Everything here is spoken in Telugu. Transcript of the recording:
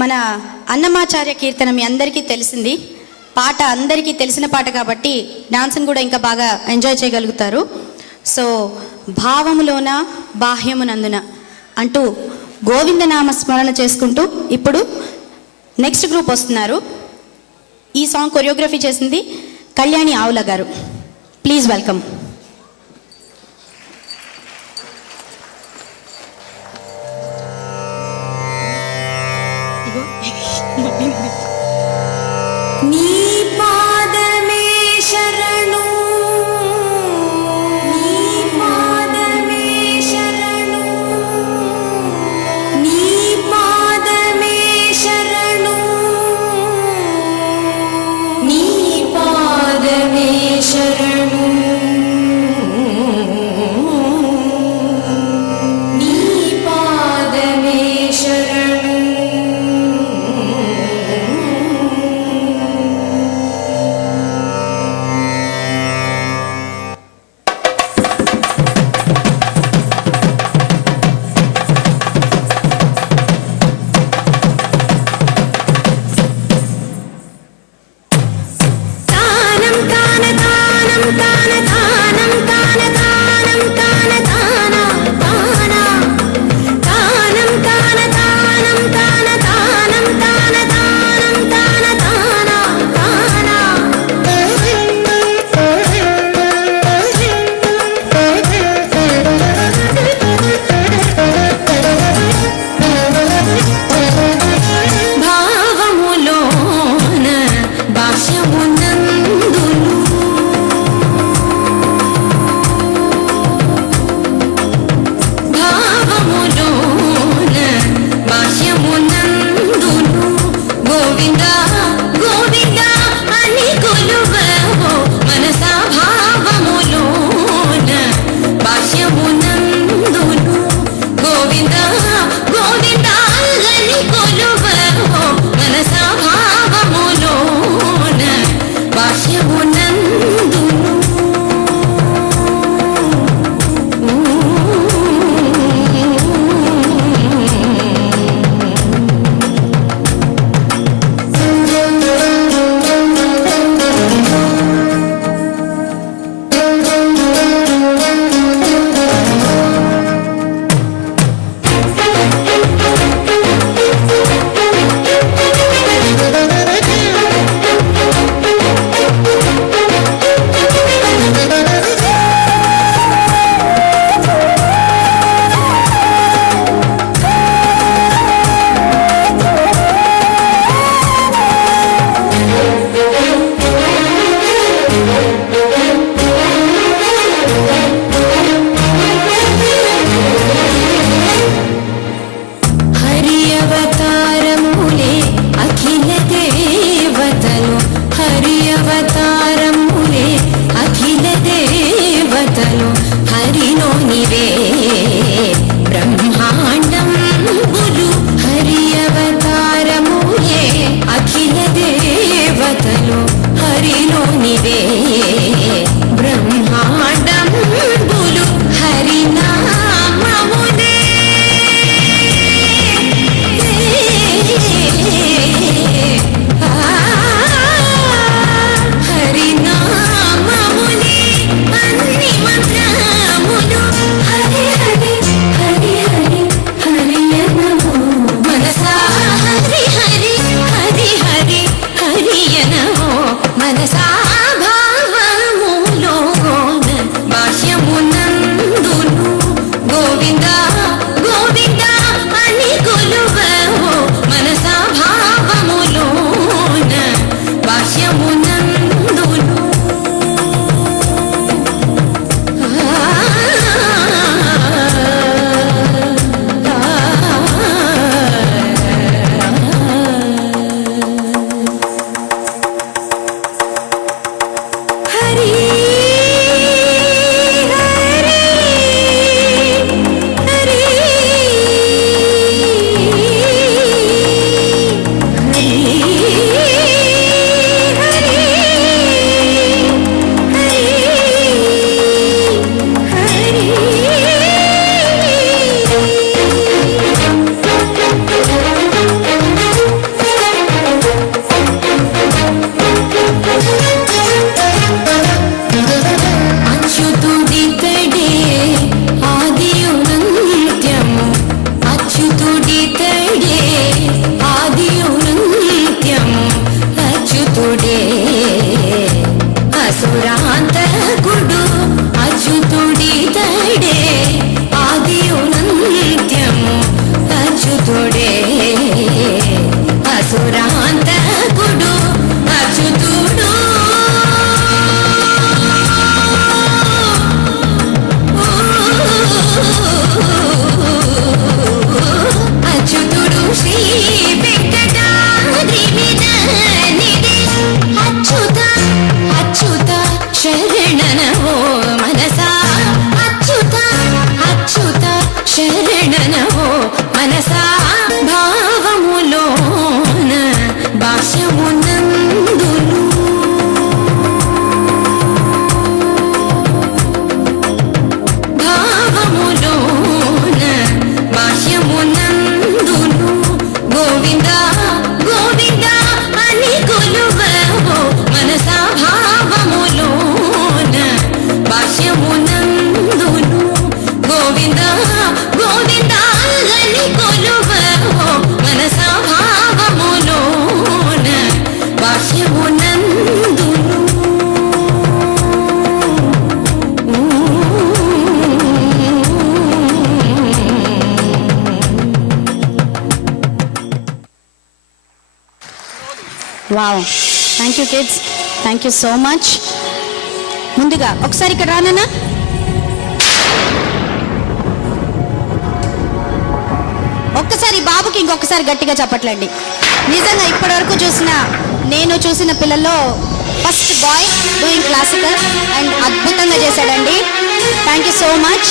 మన అన్నమాచార్య కీర్తన మీ అందరికీ తెలిసింది. పాట అందరికీ తెలిసిన పాట కాబట్టి డాన్స్ని కూడా ఇంకా బాగా ఎంజాయ్ చేయగలుగుతారు. సో భావములోన బాహ్యమునందున అంటూ గోవిందనామ స్మరణ చేసుకుంటూ ఇప్పుడు నెక్స్ట్ గ్రూప్ వస్తున్నారు. ఈ సాంగ్ కొరియోగ్రఫీ చేసింది కళ్యాణి ఆవుల గారు. Please welcome. నీ పాదమే శరణు, నీ పాదమే శరణు, నీ పాదమే శరణు, నీ పాదమే శరణు, నీ పాదమే శరణు. Wow, thank you kids, thank you so much. ముందుగా ఒకసారి ఇక్కడ రానన్నా. ఒక్కసారి బాబుకి ఇంకొకసారి గట్టిగా చెప్పట్లండి. నిజంగా ఇప్పటివరకు నేను చూసిన పిల్లల్లో first boy doing classical and అద్భుతంగా చేశాడండి. Thank you so much.